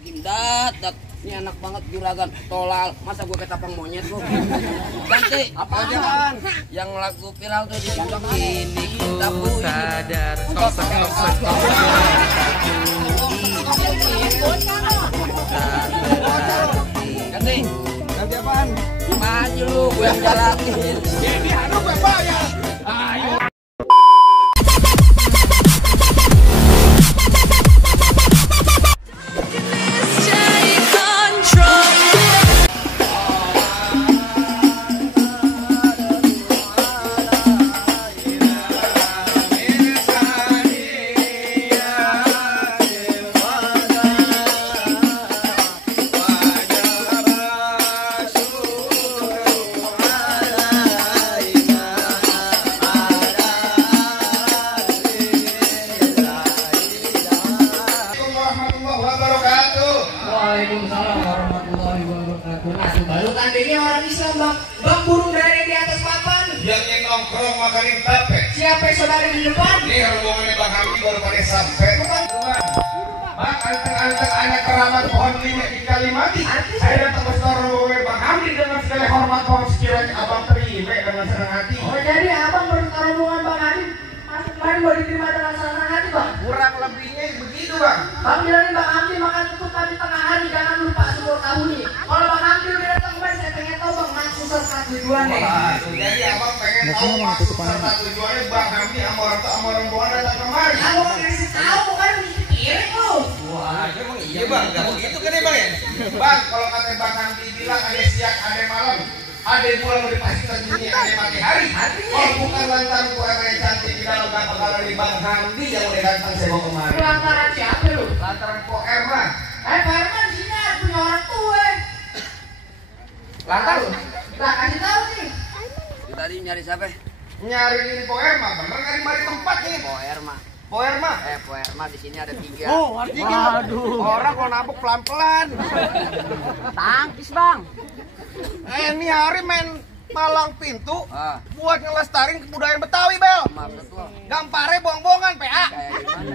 Astagfirullahaladzim, dat. Ini enak banget juragan, tolal. Masa gue ketapang monyet lu? Ganti, apaan? Yang lagu viral tuh di TikTok ini kita sadar. Ganti, Ganti apaan? maju lu, gue yang jalanin. Ini anu gue bayar. Ayo. Waalaikumsalam warahmatullahi wabarakatuh. Nah, baru tandanya orang Islam, Bang. Bang, burung dari di atas papan. Yang nongkrong makanin tape. Siapa saudara di depan? Ini rombongan Bang Hamdi baru pada sampai. Bang, anteng-anteng anak keramat pohon lima di Kalimati. Saya datang ke rombongan Bang Hamdi dengan segala hormat pohon sekiranya abang terima dengan senang hati. Oh, jadi abang rombongan Bang Adi masuk kemarin mau diterima dengan senang hati, Bang. Kurang lebihnya begitu, Bang. Bang bilangin Bang Hamdi makan ketupat di tengah hari, jangan lupa seumur tahun nih. Kalau Bang Hamdi udah datang kemarin, saya pengen tahu Bang maksud serta tujuannya. Jadi abang pengen tahu maksud serta tujuannya Bang Hamdi sama orang tua datang kemari. Aku ngasih tahu, bukan dipikirin lu. Wah, emang iya Bang, nggak begitu kan ya Bang ya? Bang, kalau kata Bang Hamdi bilang ada siang, ada malam, ada bulan udah pasti terjadi, ada pagi hari. Kalau bukan lantaran yang cantik di dalam gak bakalan di Bang Hamdi yang udah datang saya bawa kemari. Lantaran siapa lu? Lantaran Pak Erma. Pak Herman di sini punya orang tua. Lantaran Lah kasih tahu nih. Lu tadi nyari siapa? nyariin Pak Erma, bener nggak di mari tempat nih? Poerma. Pak Erma. Poerma di sini ada 3. Oh, artinya orang kalau nabuk pelan-pelan. Tangkis, Bang. Ini hari main palang pintu Ah, buat ngelestarin kebudayaan Betawi, Bel. maksud lo Gampare bohong-bohongan, PA. kayak gimana?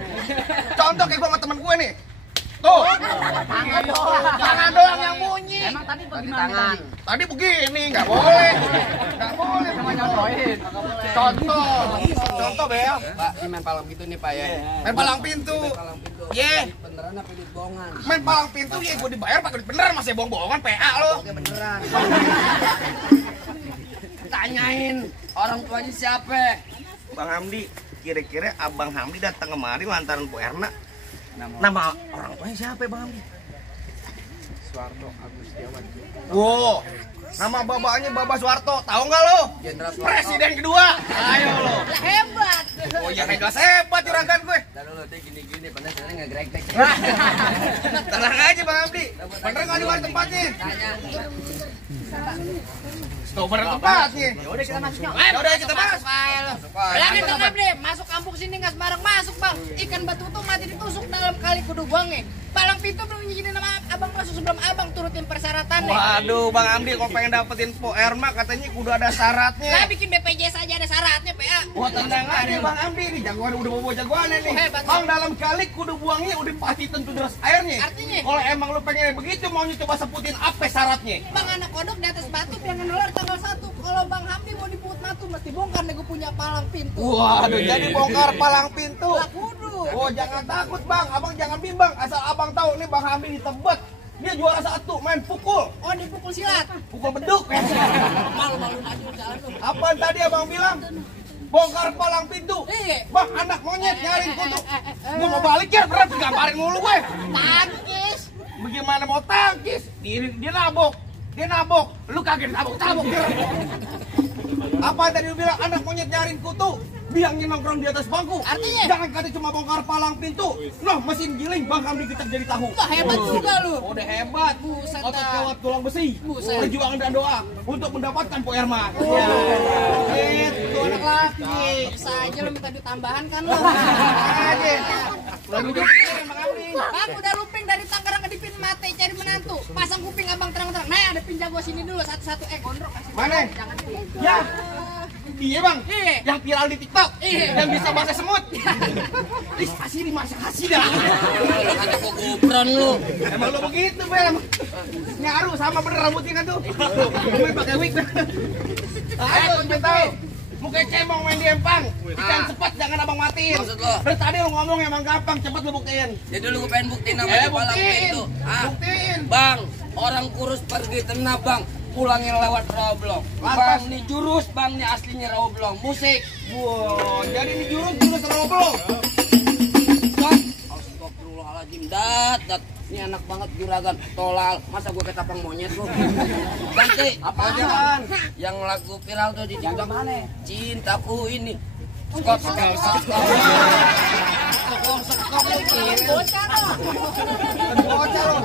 Contoh kayak gue sama temen gue nih. Tuh, tangan doang yang bunyi. Emang tadi Pakai bagaimana tangan. Tadi begini, nggak boleh. Nggak boleh. Nyontohin. Contoh, Bel. Pak, ini main palang gitu nih Pak ya. Main palang pintu. Palang pintu. Ye. Beneran apa duit bohongan? Main palang pintu, ya gue dibayar pakai duit beneran, masih bohong-bohongan, PA lo. Oke beneran. Tanyain orang tuanya siapa? Bang Hamdi, kira-kira Abang Hamdi datang kemari lantaran Bu Erna. Nama orang tuanya siapa, Bang Hamdi? Suwarto Agustiawan. Wow, nama bapaknya Bapak Soeharto, tahu nggak lo? Jenderal Soeharto. Presiden kedua. Ayo lo. Hebat. Oh ya, jelas hebat juragan gue. Lalu lo tuh gini-gini, padahal sebenarnya nggak grek-grek. Tenang aja Bang Hamdi. Bener nggak di luar tempatnya? Tanya. Tuh bener tempatnya. Udah kita masuk. Yaudah kita masuk. Bilangin Bang Hamdi, masuk kampung sini nggak sembarang masuk, Bang. Ikan batu tuh mati ditusuk dalam kali kudu buangnya. Palang pintu belum izinin sama abang masuk sebelum abang turutin persyaratannya. Waduh, Bang Hamdi kalau pengen dapetin Po Erma katanya kudu ada syaratnya. Lah bikin BPJS aja ada syaratnya, PA. Wah, tenang aja Bang Hamdi, nih jagoan udah bawa jagoannya nih. Hebat. Bang, dalam kali kudu buangnya udah pasti tentu deras airnya. Artinya? Kalau emang lu pengen begitu, maunya coba sebutin apa syaratnya? Bang anak kodok di atas batu jangan nular tanggal 1. Kalau Bang Hamdi mau diput matu mesti bongkar nih gue punya palang pintu. Waduh, jadi bongkar palang pintu. Lah kudu. Oh, jangan takut Bang, abang jangan bimbang. Asal abang tahu nih Bang Hamdi di Tebet. Dia juara 1 main pukul. Oh dipukul silat. Pukul beduk. Malu-malu aja jalan tuh. Apaan tadi abang bilang? Bongkar palang pintu. Iya. Bang, anak monyet nyariin kutu. Gua mau balik ya, berat gambarin mulu gue. Tangkis. Bagaimana mau tangkis? Dia nabok. Dia nabok. Lu kaget nabok. Apa tadi lu bilang anak monyet nyariin kutu? Biangnya nongkrong di atas bangku. Artinya? Jangan kata cuma bongkar palang pintu. Noh, mesin giling Bang Hamdi kita jadi tahu. Wah hebat juga lu. Udah hebat. Buset Otot dah. lewat tulang besi. Buset. Perjuangan dan doa untuk mendapatkan Po Erma. Itu anak laki. Bisa aja lu minta duit tambahan kan lu. Aja. Lalu dipikirin Bang Hamdi. Bang udah luping dari Tangerang ngedipin mate cari menantu. Pasang kuping abang terang-terang. Nah ada pinjam gua sini dulu satu-satu. Gondrong kasih. Mana? Jangan dulu. Ya. Iya Bang. Iya. Yang viral di TikTok. Iya. Yang bisa bahasa semut. Ih, kasih nih masa kasih dah. Ada kok gubran lu. Emang lu begitu, Bel. Nyaru sama bener rambutnya kan tuh. Gue pakai wig. Ayo, gue tahu. Mukanya cemong main di empang. Ikan cepat jangan abang matiin. Maksud lo? Dari tadi lu ngomong emang gampang, cepet lu buktiin. Jadi lu pengen buktiin namanya palang Buktiin. pintu. Buktiin. Bang, orang kurus pergi tenang bang. Pulangin lewat Roblong. Lantas? Bang, nih jurus bang, nih aslinya Roblong. Musik. Wow, jadi ini jurus roblong. Astagfirullahaladzim, dat. Ini enak banget juragan. Tolal, masa gue ketapang monyet lu? Ganti. Apaan? Yang lagu viral tuh di TikTok mana? Cintaku ini. Skop. Bocah lu.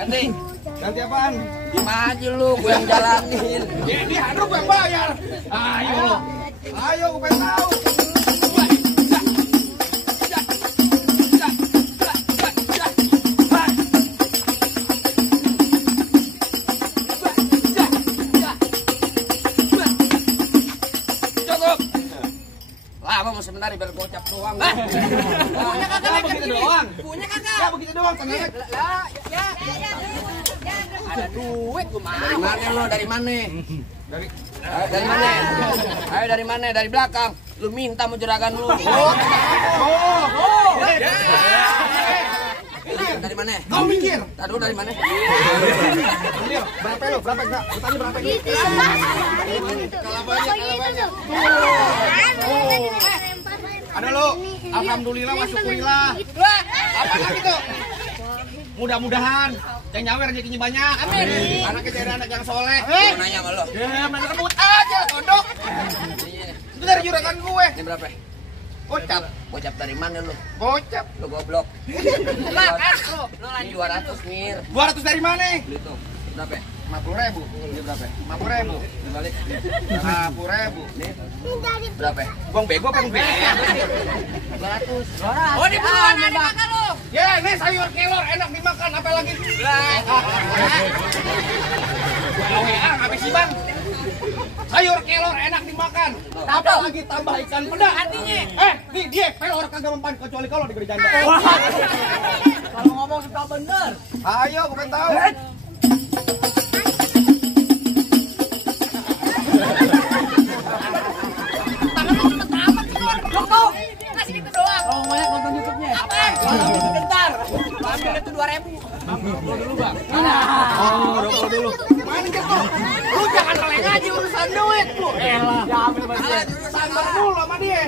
Ganti. Ganti apaan? Maju lu, gue yang jalanin. Dia harus gue yang bayar. Ayo. Ayo, gue pengen tahu. Cukup. Lama mau sebenarnya biar gocap doang. Punya kakak Ya begitu doang. Punya kakak. Ya begitu doang, tenang. Ada duit gua Dari mau. mana lo? Dari mana? Dari Dari mana? Ayo dari mana? Dari belakang. Lu minta mau juragan lu. Dari mana? Kau minggir. Tadu dari mana? Minggir. Berapa lu? Berapa enggak? Bertanya berapa ini? Kalau banyak. Ada lu. Alhamdulillah wa syukurillah. Apa lagi tuh? Mudah-mudahan yang nyawer rezekinya banyak. Amin. Anaknya jadi anak yang soleh. Mau nanya sama lo. Ya, main rebut aja, kodok. Itu dari juragan gue. Ini berapa? Gocap. Gocap dari mana lu? Gocap. Lu goblok. Lah kan lu Ini 200 mir. 200 dari mana? Beli tuh. Berapa? 50.000. Ini berapa? 50.000. Dibalik. 50.000. Ini berapa? Bang bego apa bego? 200. Oh, di buruan ada kakak lu. Ya, ini sayur kelor enak dimakan, apa lagi? WA habis sih, Bang. Sayur kelor enak dimakan. Apa lagi tambah ikan peda? Artinya? Nih dia pelor kagak mempan kecuali kalau diberi janda. Kalau ngomong suka bener. Ayo, gue pengen tahu. Tangan lu cepet amat sih lu tuh. Kasih gitu doang. Kalau mau lihat nonton YouTube-nya. Apaan? Bentar. Ambil itu 2.000. Rokok dulu. Mana gitu? Lu jangan meleng aja urusan duit, lu. Ya ambil bantuan. Sabar dulu sama dia.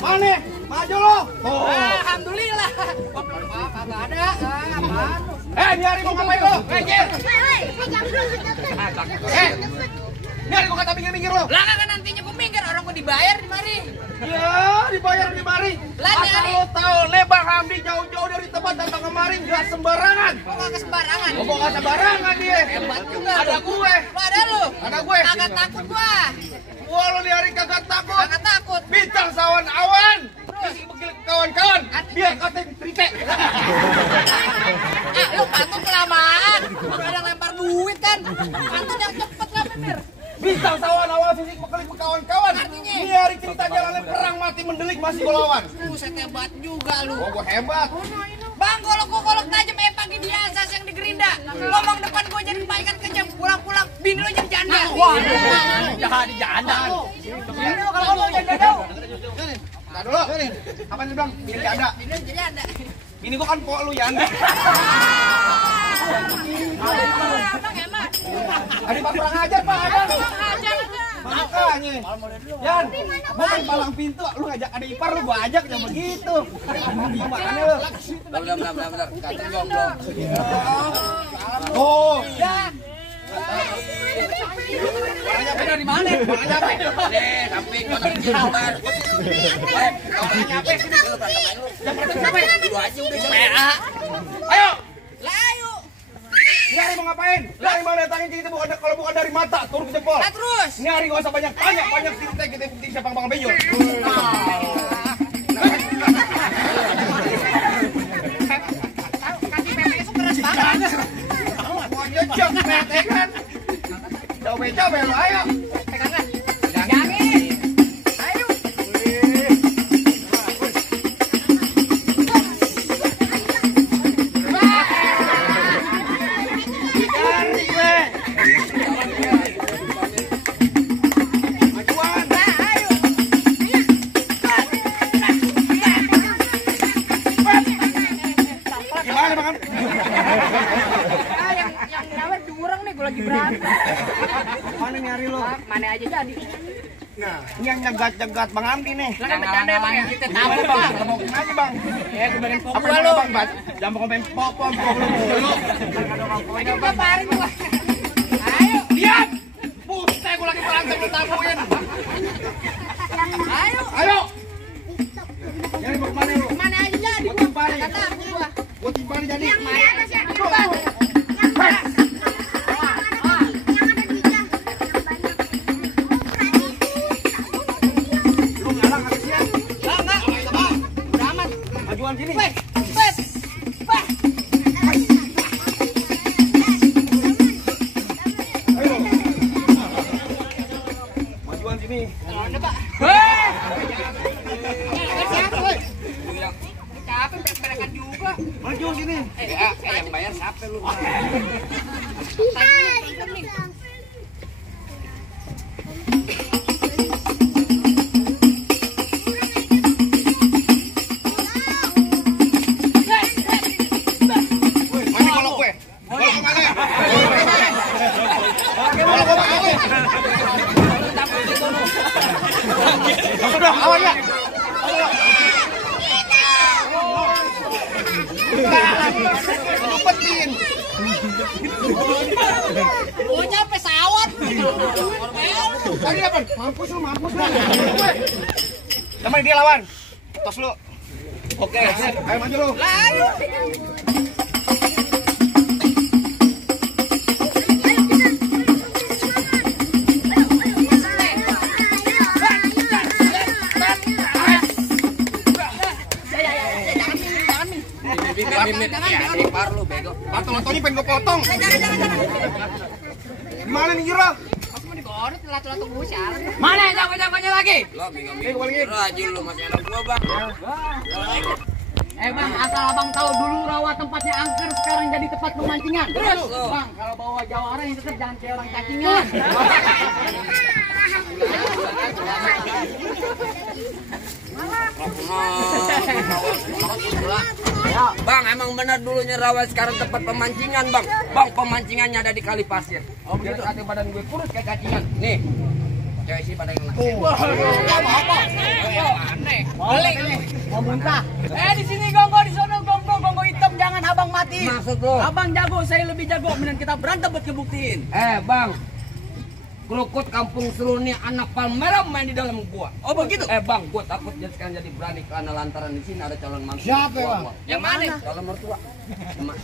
Mana? Maju lo. Alhamdulillah. Kagak ada. Apaan lu? Ini hari mau ngapain lo? Jir. Ini hari mau kata minggir-minggir lo. Lah kan nantinya gua minggir orang gua dibayar di mari. Ya, dibayar di mari. Lah, Asal nyari. lo tahu, Lebang Hamdi jauh-jauh dari tempat datang kemari nggak sembarangan. Kok kagak sembarangan? Ngomong nggak sembarangan dia. Hebat juga. Ada gue. Lu ada lu? Ada gue. Kagak takut gua. Wah, lo di hari kagak takut. Kagak takut. Bintang sawan awan. Kasih begil ke kawan-kawan. Biar katanya cerita. Lu pantun kelamaan. Udah ada lempar duit kan. Pantun yang cepet lah bener. Bintang sawan awan sisik bekelik ke kawan-kawan. Artinya? Ini hari cerita jalannya perang mati mendelik masih golawan. Buset hebat juga lu. Oh, gue hebat. Bang, golok tajam pagi di asas yang di Gerinda. Ngomong depan gua jadi kebaikan kejam. Pulang-pulang bini lu jadi janda. Jadi janda. Ini kalau ngomong janda dong. Nah dulu. Apa nih bang? Bini janda. Bini lu jadi janda. Bini gua kan po lu ya. Abang hemat. Ada pak kurang ajar pak. Ada. Ajar. Makanya. Yan, gua main palang pintu. Lu ngajak ada ipar lu gua ajak jangan begitu. Gimana lu? Bentar. Kata jomblo. Oh. Palanya beda di mana? Palanya apa? Deh, samping gua sampai bentar. Palanya apa sini? Lu berantem main lu. Yang berantem apa? Lu aja udah PA. Ayo. Lah ayo. Ini hari mau ngapain? Lari mau datangin cerita bukan kalau bukan dari mata turun ke jempol. Lah terus. Ini hari gak usah banyak tanya, banyak cerita kita buktiin siapa Bang Bejo. Kaki PPS keras banget. Mau nyejak PT kan. Coba lo ayo. Pegangan. Pegangin. Ayo. makan. Yang nyawer curang nih, gue lagi berantem. Mana nih hari lo? Mana aja jadi. Nah, ini yang nyegat-nyegat Bang Amdi nih. Lah kan bercanda ya Bang ya. Kita tahu Gimana, Bang. Bang? Mau aja Bang. Ya gue bagian pokok Apa gua yang lu. Bang? Jangan komen pop-pop dulu. Ini apa paring gua. Ayo. Diam. Buset, gue lagi berantem lu takuin. Ayo. Jadi mau kemana lu? Mana aja jadi. Gua timpali. Kata aku gua. Gua timpali jadi. Mana aja jadi. Lu ngalang habisnya. Enggak. Udah aman. Majuan sini. Weh. Ayo. Majuan sini. Ada Pak. Capek berekan juga. Maju sini. Yang bayar siapa lu? Mana kalau gue? Boleh mana? Udah, awalnya. Lumpetin. Gua capek sawat. Tadi apa? Mampus lu. Teman dia lawan. Tos lu. Oke, ayo maju lu. Ayo. Jangan ipar lu bego. Batu-batunya pengen gue potong. Gimana nih Jura? Aku mau digoreng telat-telat busar. Mana jago-jagonya lagi? Lo bingung aja lu masih anak gua, Bang. Bang, asal abang tahu dulu rawa tempatnya angker sekarang jadi tempat pemancingan. Terus lo. Bang, kalau bawa jawara yang tetap jangan kayak orang cacingan. Bang, emang benar dulunya rawa sekarang tempat pemancingan, Bang. Bang, pemancingannya ada di kali pasir. Oh, begitu. Biar badan gue kurus kayak cacingan. Nih. Cewek sih pada yang naksir. Apa? Aneh. Balik nih. Mau muntah. Di sini gonggo, di sono gonggo hitam, jangan abang mati. Maksud lo? Abang jago, saya lebih jago. Mending kita berantem buat kebuktiin. Bang. Krukut kampung Seruni anak Palmerah main di dalam gua. Oh begitu? Bang, gua takut dia sekarang jadi berani karena lantaran di sini ada calon mantu. Siapa, Bang? Yang mana? Calon mertua. Emak.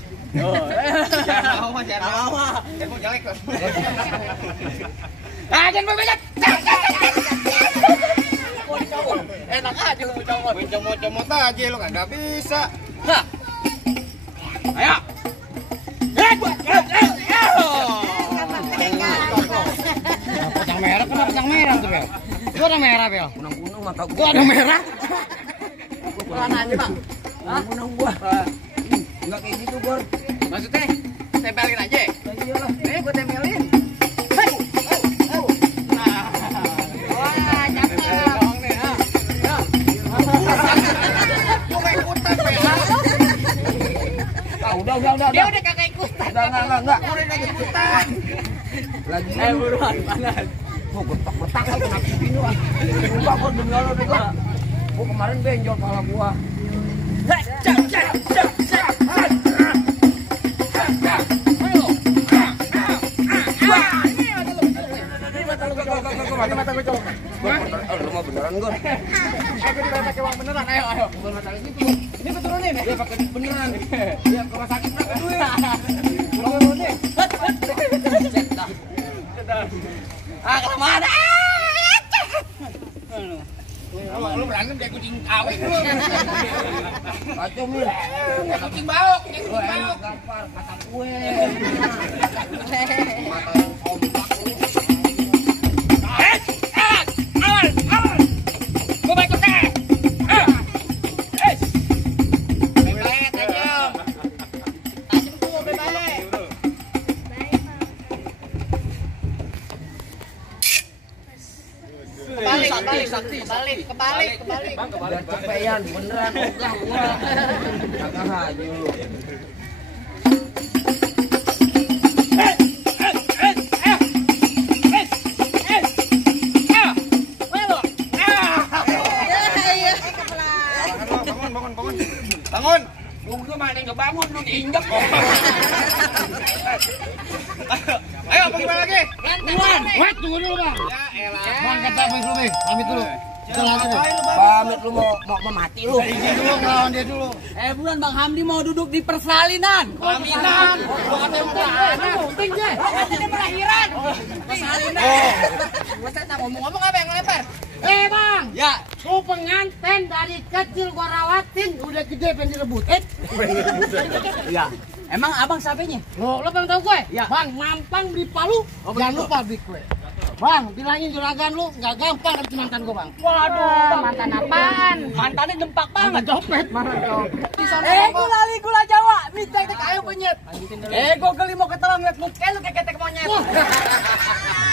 Jangan mau, jangan mau. Mau jelek loh. Jangan berbejat. Enak aja lu cowok. Comot-comot aja lu kagak bisa. Ayo. Pecang merah, kenapa pecang merah tuh, Bel? Gua ada merah, Bel. Kunang-kunang mata Gua gua. ada merah. Kurang aja, Bang. Kunang gua. Enggak kayak gitu, Gor. Maksudnya tempelin aja. Iyalah. Gua tempelin. Udah. Dia udah kagak ikutan. Enggak. Udah ikutan. Lagi Buruan panas. gua betak aja nafsu gini lah. Enggak gua demi Allah deh gua. Gua kemarin benjol kepala gua. Mata gua cowok. Lu mau beneran gua? Aku dibayar pakai uang beneran, ayo. Bukan masalah itu. Ini keturunin ya? Dia pakai beneran. Dia ke rumah sakit berapa duit? Keturunin. Cek dah. Kelamaan. Lu berantem kayak kucing kawin lu. Kacau Min. Kucing baok, Lu enak gampar kata gue. Mata yang kompak lu. Gua baik tes. Bebaet aja. Tajam gua bebaet. Balik. Kebalik. Bang kebalik. Kepean beneran ogah gua. Kagak haju. Bangun. Gua mana enggak bangun lu diinjak. Ayo, bagaimana lagi? Iwan, wait, tunggu dulu bang. Ya elah. Bang kata pamit dulu nih, pamit dulu. Kita lagi nih. Pamit lu mau mati lu. Izin dulu ngelawan dia dulu. Bulan Bang Hamdi mau duduk di persalinan. Pelaminan. Gua kata yang penting deh. Ini pelahiran. Persalinan. Masa tak ngomong-ngomong apa yang lempar? Bang. Ya. Lu pengantin dari kecil gua rawatin, udah gede pengen direbut. Iya. Emang abang siapanya? Lo pengen tahu gue? Ya. Bang, mampang beli Palu, jangan lupa beli kue. Bang, bilangin juragan lu nggak gampang dapet mantan gue bang. Waduh, mantan apaan? Mantannya dempak banget. Copet, marah copet. Gula Jawa, minta tek ayo penyet. Gue geli mau ketemu ngeliat muka lu kayak ketek monyet.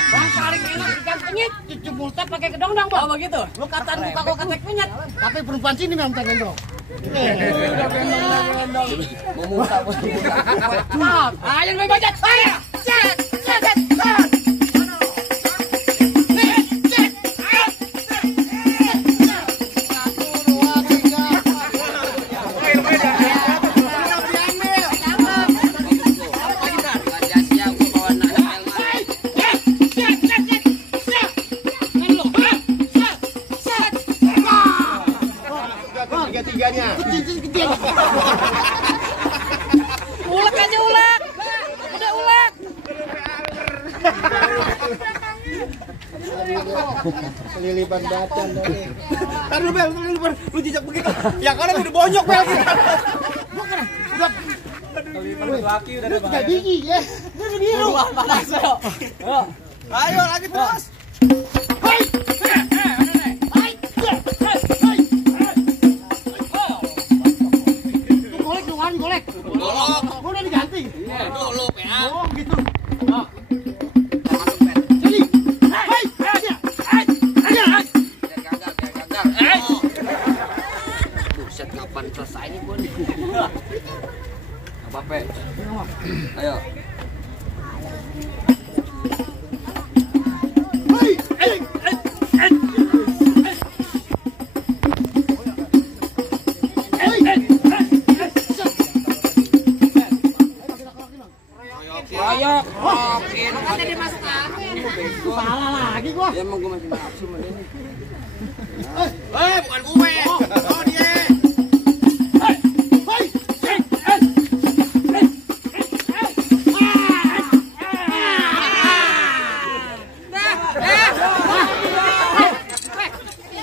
Bang paling enak ikan penyet, cucu multa pakai kedong-dong bang. Oh begitu? Lu kataan muka gua ketek penyet, tapi perempuan sini memang tak gendong. Udah gendong. Mau muntah. Maaf, Ayo lebih banyak. Ayo. Set. Tiga-tiganya. Ulek aja ulek. Udah ulek. Kelilipan bacan tadi. Taruh Bel, lu jejak begitu. Ya karena udah bonyok Bel. udah Laki udah ada udah gigi ya. Dia biru. Panas yo. Ayo lagi terus. Golek. Gua udah diganti. Dulu PA. Oh, gitu. Gagal. Buset kapan selesai nih gua nih. Apa pe? Ayo. Ayo, rokin. Kan dia masuk angin. Salah lagi gua. Ya emang gua masih nafsu sama dia nih. Bukan gue. Oh dia.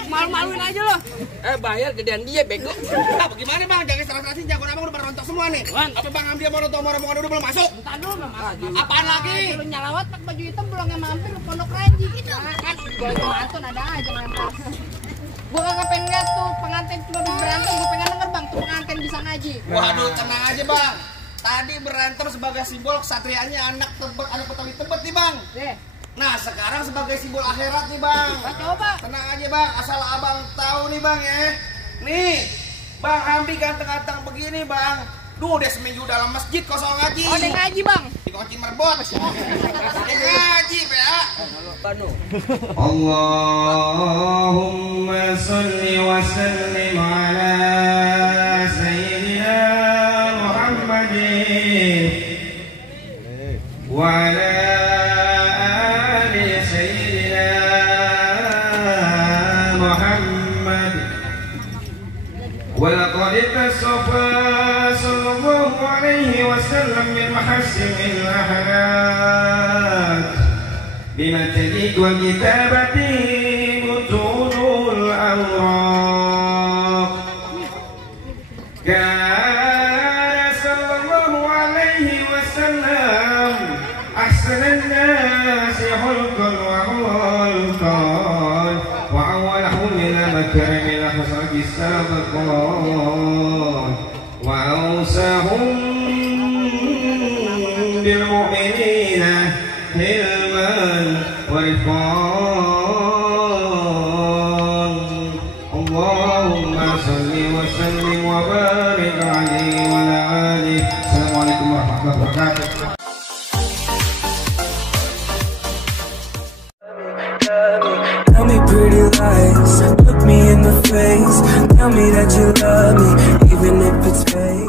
Malu-maluin aja lo. Bayar gedean dia bego. Nah, bagaimana bang? Jangan serang-serang jagoan abang udah berontok semua nih. Apa bang Hamdi mau nonton rombongan udah belum masuk? Entar dulu Mas. Apaan lagi? Lu nyalawat pakai baju hitam pulangnya mampir lu pondok ranji gitu. Kan gue mantun ada aja lempar. Gue kagak pengen lihat tuh pengantin cuma bisa berantem, gue pengen denger bang tuh pengantin bisa ngaji. Waduh, tenang aja bang. Tadi berantem sebagai simbol kesatriaannya anak tebet, anak petani tebet nih bang. Deh, Nah sekarang sebagai simbol akhirat nih bang. coba. Tenang aja bang, asal abang tahu nih bang ya. Nih, bang Hamdi ganteng-ganteng begini bang. Duh, udah seminggu dalam masjid kosong ngaji. Oh, dia ngaji bang. Dikunci merbot. Dia ngaji, ya. Allahumma salli wa sallim ala sayyidina Muhammadin wa ala ali sayyidina Muhammad wa laqad tasafa sallallahu alaihi wasallam min mahassinil ahlak بما تليق وكتابته متون الأوراق كان صلى الله عليه وسلم أحسن الناس خلقا وخلقا وأولهم من مكرم الأخلاق السابقات وأوصاهم بالمؤمنين حلما ورفقا وبارك عليه وعلى آله. Assalamualaikum warahmatullahi wabarakatuh. Tell me pretty lies, look me in the face. Tell me that you love me.